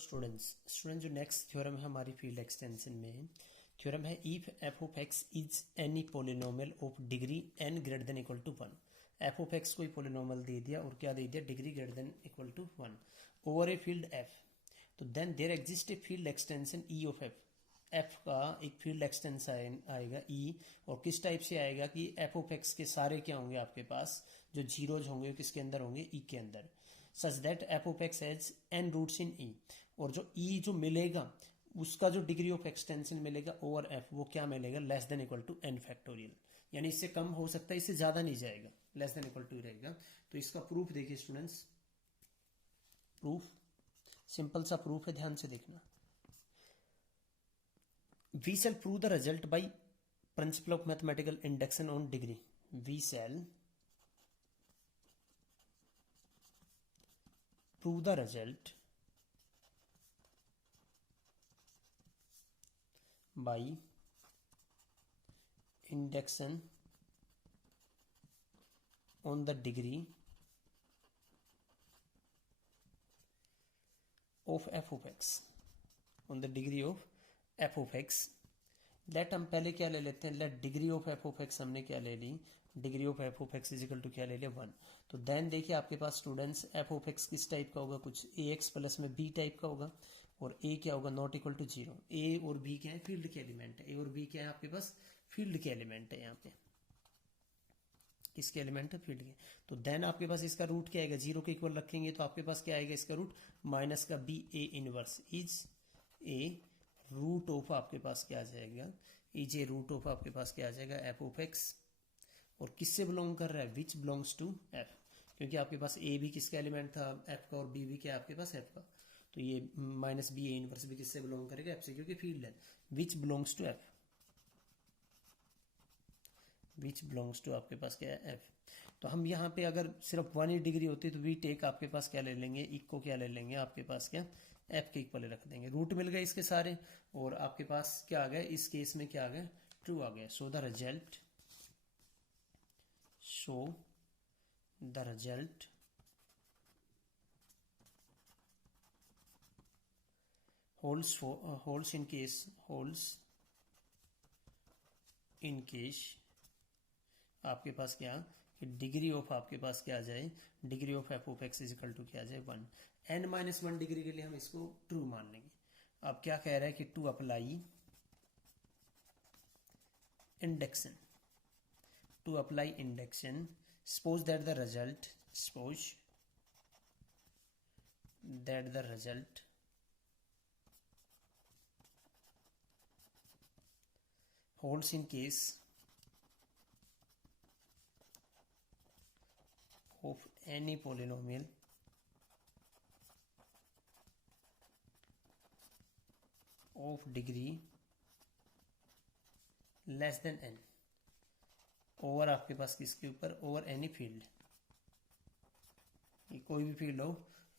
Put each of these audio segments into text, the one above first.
Students जो next theorem है हमारी फील्ड एक्सटेंशन में थ्योरम है if f of x is any polynomial of degree n greater than equal to one. F of x कोई polynomial दे दिया और क्या दे दिया, degree greater than equal to one over a field f. तो then there exist a field extension e of f. F का एक फील्ड एक्सटेंशन आएगा ई, और किस टाइप से आएगा कि एफ ऑफ एक्स के सारे क्या होंगे आपके पास, जो जीरोज होंगे किसके अंदर होंगे, ई के अंदर। Such that f of x has n roots in e, और जो ई जो मिलेगा उसका जो डिग्री ऑफ एक्सटेंशन मिलेगा ओवर एफ वो क्या मिलेगा, less than equal to n factorial. यानी इससे कम हो सकता है, इससे ज्यादा नहीं जाएगा, लेस देन इक्वल टू रहेगा। तो इसका प्रूफ देखिए स्टूडेंट्स, प्रूफ सिंपल सा प्रूफ है, ध्यान से देखना। We shall prove the result by principle of mathematical induction on degree. वी शैल prove the result by induction on the degree of f of x, on the degree of f of x। Let हम पहले क्या ले लेते हैं, let degree of f of x हमने क्या ले ली, degree of f of x is equal to क्या ले लिया, वन। तो देन देखिए आपके पास स्टूडेंट्स एफ ऑफ एक्स किस टाइप का होगा, कुछ ए एक्स प्लस में बी टाइप का होगा, और ए क्या होगा, not equal to zero. A और बी क्या है, फील्ड के एलिमेंट है। ए और बी क्या है आपके पास, फील्ड के एलिमेंट है। यहाँ पे किसके एलिमेंट है, फील्ड के। तो देन आपके पास इसका रूट क्या आएगा, जीरो के इक्वल रखेंगे तो आपके पास क्या आएगा, इसका रूट माइनस का b a inverse is a root of आपके पास क्या आ जाएगा, इज ए रूट ऑफ आपके पास क्या आ जाएगा, एफ ऑफ एक्स। और किससे बिलोंग कर रहा है, विच बिलोंग्स टू एफ, क्योंकि आपके पास ए भी किसका एलिमेंट था, एफ का, और बी भी क्या है आपके पास, एफ का। तो ये माइनस बी ए इनवर्स भी किससे बिलोंग करेगा, एफ से, क्योंकि फील्ड है। Which belongs to f, which belongs to आपके पास क्या है, एफ। तो हम यहाँ पे अगर सिर्फ वन ही डिग्री होती तो वी टेक आपके पास क्या ले लेंगे, इक्को क्या ले लेंगे आपके पास क्या, एफ के इक्वल रख देंगे। रूट मिल गए इसके सारे, और आपके पास क्या आ गया, इस केस में क्या आ गया, ट्रू आ गया। So the result, show the result holds in case आपके पास क्या, कि डिग्री ऑफ आपके पास क्या आ जाए, degree of f of x is equal to क्या आ जाए, one. N minus one degree के लिए हम इसको ट्रू मान लेंगे। अब क्या कह रहा है कि to apply induction, to apply induction, suppose that the result, suppose that the result holds in case of any polynomial of degree less than n over आपके पास किसके ऊपर, ओवर एनी फील्ड। कोई भी फील्ड हो,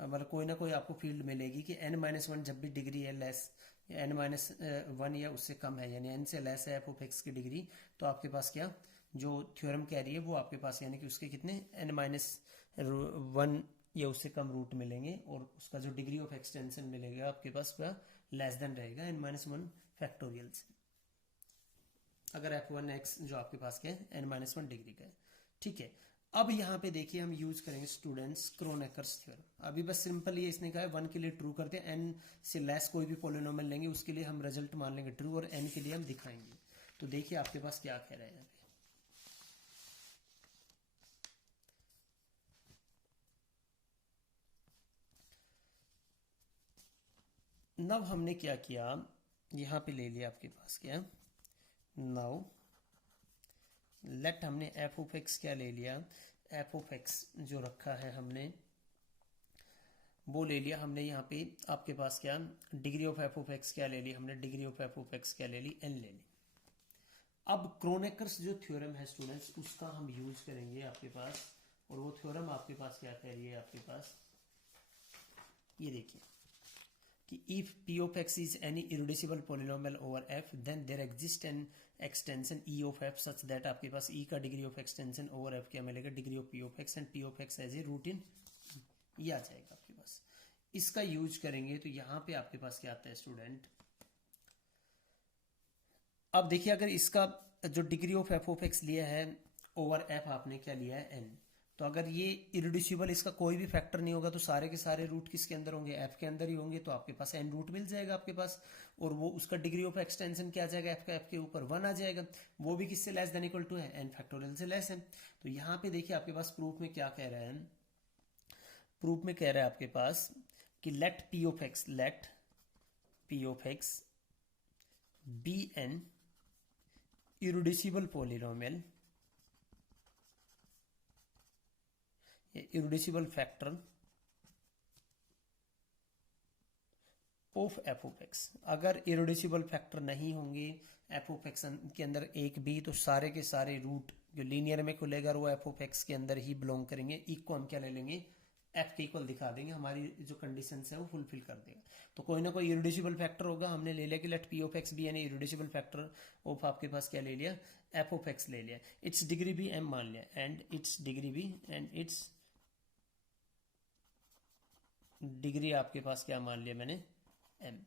मतलब कोई ना कोई आपको फील्ड मिलेगी कि n माइनस वन जब भी डिग्री है लेस, या n माइनस वन या उससे कम है, यानी n से लेस है एफ ऑफ एक्स की डिग्री, तो आपके पास क्या, जो थ्योरम कह रही है वो आपके पास, यानी कि उसके कितने n माइनस वन या उससे कम रूट मिलेंगे, और उसका जो डिग्री ऑफ एक्सटेंशन मिलेगा आपके पास क्या, लेस देन रहेगा n माइनस वन फैक्टोरियल से, अगर एफ वन एक्स जो आपके पास क्या है, n माइनस वन डिग्री का है। ठीक है, अब यहाँ पे देखिए हम यूज करेंगे स्टूडेंट्स क्रोनेकर्स थ्योरम। अभी बस सिंपल ये इसने कहा है वन के लिए ट्रू करते हैं, एन से लेस कोई भी पोलिनोमियल लेंगे उसके लिए हम रिजल्ट मान लेंगे ट्रू, और एन के लिए हम दिखाएंगे। तो देखिए आपके पास क्या कह रहा है यहाँ पे, नव हमने क्या किया, यहाँ पे ले लिया आपके पास क्या, नाउ लेट हमने एफ ऑफ एक्स क्या ले लिया, एफ ऑफ एक्स जो रखा है हमने वो ले लिया हमने। यहाँ पे आपके पास क्या, degree of f of x क्या ले ली हमने, degree of f of x क्या ले ली, एन ले ली। अब क्रोनेकर्स जो थ्योरम है स्टूडेंट्स उसका हम यूज करेंगे आपके पास, और वो थ्योरम आपके पास क्या कह रही है, आपके पास ये देखिए कि if p of x is any irreducible polynomial over f then there exists an extension e of f such that आपके पास e का degree of extension over f क्या मिलेगा, degree of p of x, and p of x has a root in, ये आ जाएगा आपके पास। इसका यूज करेंगे तो यहां पे आपके पास क्या आता है स्टूडेंट, अब देखिए अगर इसका जो degree of f of x लिया है ओवर एफ आपने क्या लिया है एन, तो अगर ये इरिड्यूसिबल इसका कोई भी फैक्टर नहीं होगा तो सारे के सारे रूट किसके अंदर होंगे, एफ के अंदर ही होंगे, तो आपके पास एन रूट मिल जाएगा आपके पास, और वो उसका डिग्री ऑफ एक्सटेंशन क्या आ जाएगा, एफ का एफ के ऊपर 1 आ जाएगा, वो भी किससे लेस देन इक्वल टू है, एन फैक्टोरियल से लेस है। तो यहाँ पे देखिए आपके पास प्रूफ में क्या कह रहा है, प्रूफ में कह रहा है आपके पास कि let p of x be an irreducible polynomial, irreducible factor of f of x. अगर इरिड्यूसिबल फैक्टर नहीं होंगे एफ ऑफ एक्स के अंदर एक भी, तो सारे के सारे रूट जो लीनियर में खुलेगा वो एफ ऑफ एक्स के अंदर ही बिलोंग करेंगे। ई को हम क्या ले लेंगे, एफ के इक्वल दिखा देंगे, हमारी जो कंडीशन है वो फुलफिल कर देगा। तो कोई ना कोई इरिड्यूसिबल फैक्टर होगा, हमने ले लिया कि let p of x be an irreducible factor of आपके पास क्या ले लिया, एफ ऑफ एक्स ले लिया, इट्स डिग्री भी एम मान लिया, एंड इट्स डिग्री भी, एंड इट्स डिग्री आपके पास क्या मान लिया मैंने, एम,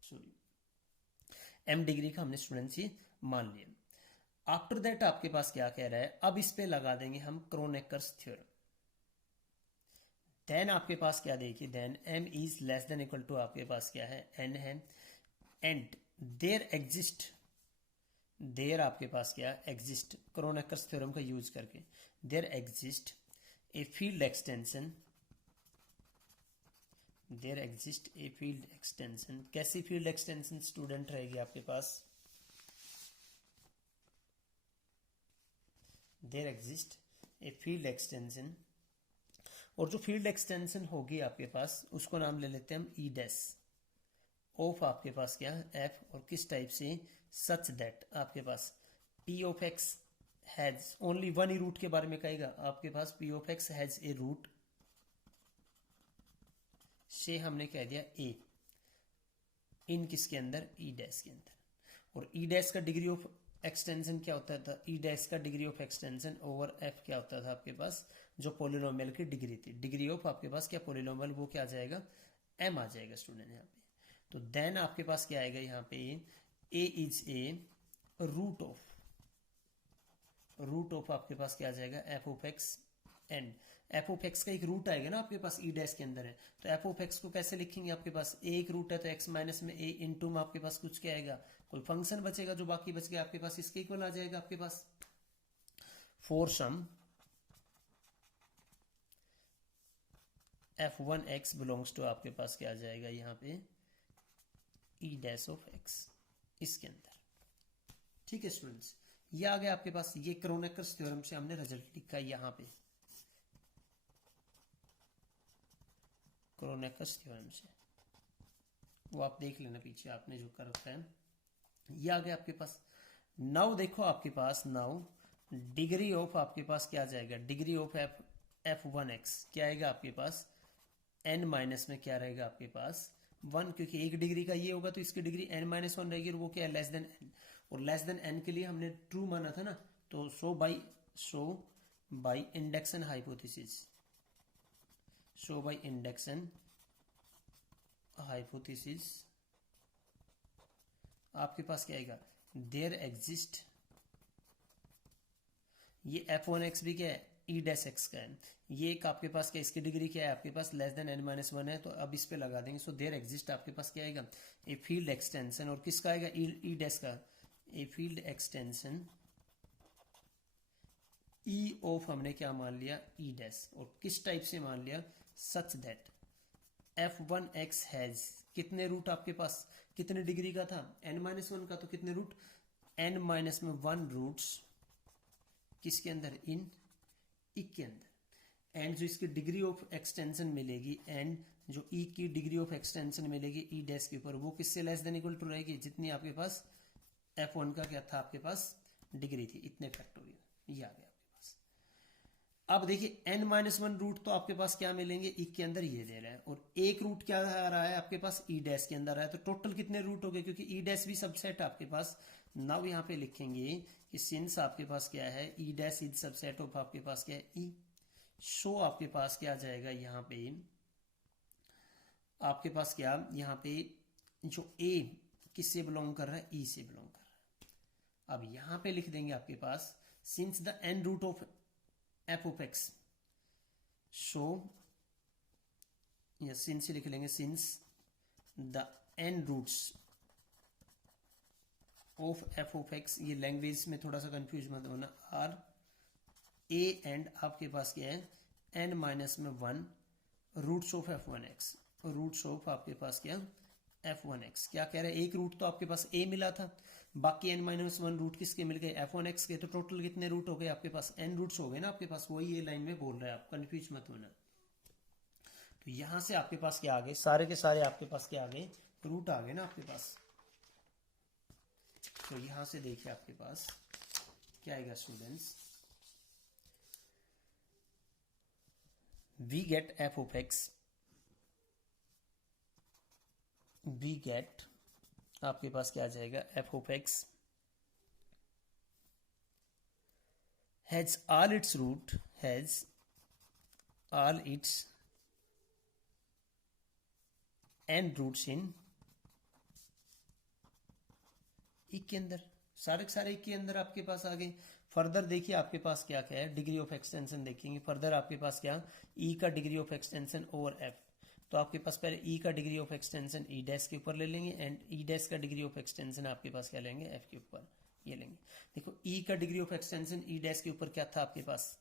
सॉरी एम डिग्री का हमने स्टूडेंट्स ये मान लिया। आफ्टर दैट आपके पास क्या कह रहा है, अब इस पे लगा देंगे हम क्रोनेकर्स थ्योरम। देन आपके पास क्या देखिए, then m is less than equal to आपके पास क्या है, एन है, एंड देयर एग्जिस्ट, देयर आपके पास क्या एग्जिस्ट, क्रोनेकर्स थ्योरम का यूज करके, there exist a field extension, there exist a field extension. कैसी फील्ड एक्सटेंशन स्टूडेंट रहेगी आपके पास, there exist a field extension, और जो फील्ड एक्सटेंशन होगी आपके पास उसको नाम ले लेते हैं हम ई डैश ऑफ आपके पास क्या एफ, और किस टाइप से, सच दैट आपके पास p of x has only one ही रूट के बारे में कहेगा आपके पास, p of x has a root से हमने कह दिया ए इन किसके अंदर, ई डैश के अंदर, और ई डैश का डिग्री ऑफ एक्सटेंशन क्या होता था, ई डैश का degree of extension over F क्या होता था आपके पास, जो पोलिनोमियल की डिग्री थी, डिग्री ऑफ आपके पास क्या पोलिनोमियल वो क्या आ जाएगा, एम आ जाएगा स्टूडेंट यहाँ पे। तो देन आपके पास क्या आएगा यहाँ पे, ए इज ए रूट ऑफ आपके पास क्या आ जाएगा, f of x, and F of x का एक रूट आएगा ना आपके पास, ई डैश के अंदर है, तो एफ ऑफ एक्स को कैसे लिखेंगे, आपके पास एक रूट है तो एक्स माइनस में ए इंटू में आपके पास कुछ क्या आएगा, कोई फंक्शन बचेगा, जो बाकी बच गया आपके पास इसके इक्वल आ जाएगा आपके पास। For some f1x belongs to आपके पास क्या आ जाएगा यहाँ पे, ई डैश ऑफ एक्स इसके अंदर। ठीक है स्टूडेंट्स, ये आ गया आपके पास, ये क्रोनेकर्स थ्योरम से हमने रिजल्ट लिखा है यहाँ पे, क्रोनेकर्स थ्योरम से, वो आप देख लेना पीछे आपने जो कर रखा है, ये आ गया आपके पास। नाउ देखो आपके पास, नाउ डिग्री ऑफ आपके पास क्या आ जाएगा, डिग्री ऑफ f1x क्या आएगा आपके पास, n माइनस में क्या रहेगा आपके पास 1, क्योंकि एक डिग्री का ये होगा तो इसकी डिग्री n-1 रहेगी, और वो क्या है लेस देन n, और लेस देन n के लिए हमने ट्रू माना था ना, तो show by induction hypothesis, show by induction hypothesis आपके पास क्या आएगा, देयर एग्जिस्ट, ये f1x भी क्या है, ई डैश एक्स का है, ये एक आपके पास क्या, इसकी डिग्री क्या है आपके पास लेस देन n-1 है, तो अब इस पे लगा देंगे, सो देयर एग्जिस्ट आपके पास क्या आएगा, ए फील्ड एक्सटेंशन, और किसका आएगा, ई डैश का, ए फील्ड एक्सटेंशन ई ऑफ हमने क्या मान लिया, ई डैश, और किस टाइप से मान लिया, सच दैट f1x हैज कितने रूट आपके पास, कितने डिग्री का था, n-1 का, तो कितने रूट, n-1 रूट्स किसके अंदर, इन ई के अंदर, एंड जो इसकी डिग्री ऑफ एक्सटेंशन मिलेगी, एंड जो ई की डिग्री ऑफ एक्सटेंशन मिलेगी ई डैश के ऊपर, वो किससे लेस देन इक्वल टू रहेगी, जितनी आपके पास f1 का क्या था आपके पास डिग्री थी, इतने फैक्टोरियल, ये आ गया आपके पास। अब देखिए n-1 रूट तो आपके पास क्या मिलेंगे, ई के अंदर ये दे रहा है, और एक रूट क्या आ रहा है आपके पास, ई डैश के अंदर है, तो टोटल कितने रूट हो गए, क्योंकि ई डैश भी सबसेट आपके पास। नाउ यहाँ पे लिखेंगे कि सिंस आपके पास क्या है, ई डैश इज सबसेट ऑफ आपके पास क्या है, ई, शो आपके पास क्या आ जाएगा यहाँ पे, आपके पास क्या यहाँ पे जो ए किससे बिलोंग कर रहा है, ई से बिलोंग कर रहा है। अब यहाँ पे लिख देंगे आपके पास since the n root of f of x show, या सिंस लिख लेंगे since the n roots of f of x, ये लैंग्वेज में थोड़ा सा कंफ्यूज मत होना, आर ए एंड आपके पास क्या है एन माइनस में 1 roots of f one x, roots of आपके पास क्या एफ वन एक्स। क्या कह रहे हैं, एक रूट तो आपके पास ए मिला था, बाकी एन माइनस 1 रूट किसके मिल गए, एफ वन एक्स के। तो टोटल कितने रूट हो गए आपके पास, एन रूट्स हो गए ना आपके पास, वही ये लाइन में बोल रहा है, आप कंफ्यूज मत होना। तो यहां से आपके पास क्या आ गए, सारे के सारे आपके पास क्या आ गए, रूट आ गए ना आपके पास। तो यहां से देखिए आपके पास क्या आएगा students, we get f of x, we get आपके पास क्या आ जाएगा, f of x has all its root, has all its n roots in एक के अंदर, सारे के सारे एक के अंदर आपके पास आ गए। फर्दर देखिए आपके पास क्या क्या है, डिग्री ऑफ एक्सटेंशन देखेंगे फर्दर आपके पास क्या, ई का degree of extension over F. तो आपके पास पहले ई का degree of extension e dash के ऊपर ले लेंगे, एंड ई डैश का डिग्री ऑफ एक्सटेंशन आपके पास क्या लेंगे, एफ के ऊपर ये लेंगे। देखो ई का degree of extension e dash के ऊपर क्या था आपके पास,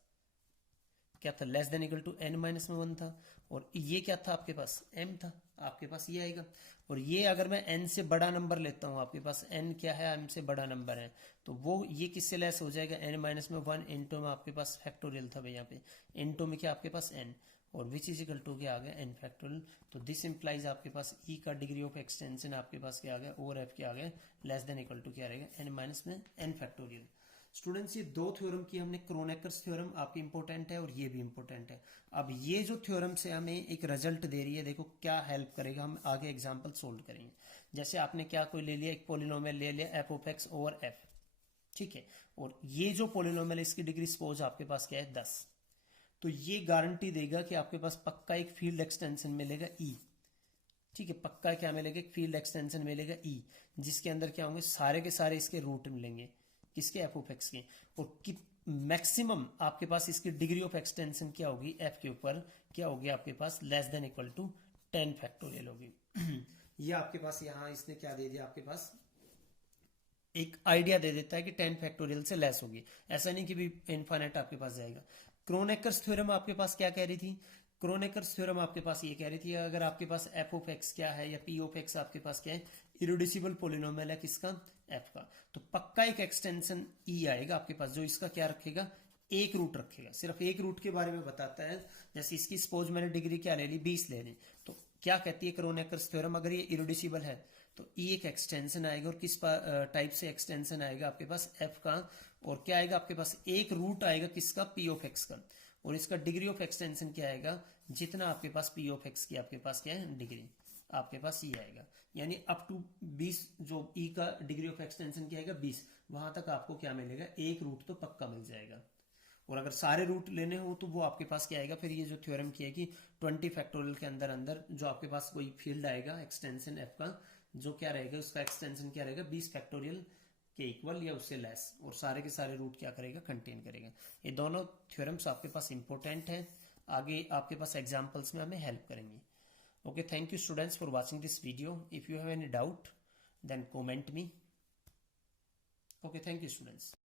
क्या था, less than equal to n minus में 1 था, और ये क्या था आपके पास, एम था, आपके पास ये आएगा। और ये अगर मैं एन से बड़ा नंबर लेता हूं, आपके पास एन क्या है, एम से बड़ा नंबर है, तो वो ये किससे लेस हो जाएगा, एन माइनस में 1 इंटू में आपके पास फैक्टोरियल था भाई यहाँ पे, इंटू में क्या आपके पास एन, और विच इज इक्वल टू क्या आ गया, एन फैक्टोरियल। तो दिस इंप्लाइज आपके पास ई का डिग्री ऑफ एक्सटेंशन आपके पास क्या आ गया, ओवर एफ क्या आ गया, लेस देन इक्वल टू क्या रहेगा, एन माइनस में एन फैक्टोरियल। स्टूडेंट्स ये दो थ्योरम की हमने, क्रोनेकर्स थ्योरम आपकी इंपॉर्टेंट है और ये भी इंपॉर्टेंट है। अब ये जो थ्योरम से हमें एक रिजल्ट दे रही है, देखो क्या हेल्प करेगा, हम आगे एग्जांपल सोल्व करेंगे। जैसे आपने क्या कोई ले लिया, एक पोलिनोमियल ले लिया F of x over F, ठीक है, और ये जो पोलिनोमियल इसकी डिग्री सपोज आपके पास क्या है 10, तो ये गारंटी देगा कि आपके पास पक्का एक फील्ड एक्सटेंशन मिलेगा ई, ठीक है, पक्का क्या मिलेगा, एक फील्ड एक्सटेंशन मिलेगा ई, जिसके अंदर क्या होंगे, सारे के सारे इसके रूट मिलेंगे, किसके, एफ ऑफ एक्स के, और कि मैक्सिमम आपके पास इसकी डिग्री ऑफ एक्सटेंशन क्या होगी, एफ के ऊपर क्या होगी आपके पास, less than equal to 10 factorial होगी। ये आपके पास यहाँ इसने क्या दे दिया, आपके पास एक आइडिया दे देता है कि 10 फैक्टोरियल से लेस होगी, ऐसा नहीं कि भी इनफाइनाइट आपके पास जाएगा। क्रोनेकर्स थ्योरम आपके पास क्या कह रही थी, क्रोनेकर्स थ्योरम आपके पास ये कह रही थी अगर आपके पास एफ ऑफ एक्स क्या है या पी ऑफ एक्स आपके पास क्या है, इरेड्यूसिबल पोलिनोमियल है किसका, एफ का, तो पक्का एक एक्सटेंशन ई आएगा आपके पास, जो इसका क्या रखेगा, एक रूट रखेगा, सिर्फ एक रूट के बारे में बताता है। जैसे इसकी सपोज मैंने डिग्री क्या ले ली, 20 ले ली, तो क्या कहती है क्रोनेकर्स थ्योरम, अगर ये इरेड्यूसिबल है तो ई एक एक्सटेंशन आएगा, और किस टाइप से एक्सटेंशन आएगा आपके पास, एफ का, और क्या आएगा आपके पास, एक रूट आएगा किसका, पी ऑफ एक्स का, और इसका डिग्री ऑफ एक्सटेंशन क्या आएगा, जितना आपके पास पी ऑफ एक्स की आपके पास क्या है डिग्री, आपके पास ये आएगा, यानी अप टू 20 जो ई का डिग्री ऑफ एक्सटेंशन क्या आएगा 20, वहां तक आपको क्या मिलेगा, एक रूट तो पक्का मिल जाएगा। और अगर सारे रूट लेने हो तो वो आपके पास क्या आएगा, फिर ये जो थ्योरम की है कि 20 फैक्टोरियल के अंदर अंदर जो आपके पास कोई फील्ड आएगा एक्सटेंशन एफ का, जो क्या रहेगा, उसका एक्सटेंशन क्या रहेगा, 20 फैक्टोरियल के इक्वल या उससे लेस, और सारे के सारे रूट क्या करेगा, कंटेन करेगा। ये दोनों थ्योरम्स आपके पास इंपॉर्टेंट है, आगे आपके पास एग्जाम्पल्स में हमें हेल्प करेंगे। Okay, thank you students for watching this video. If you have any doubt, then comment me. Okay, thank you students.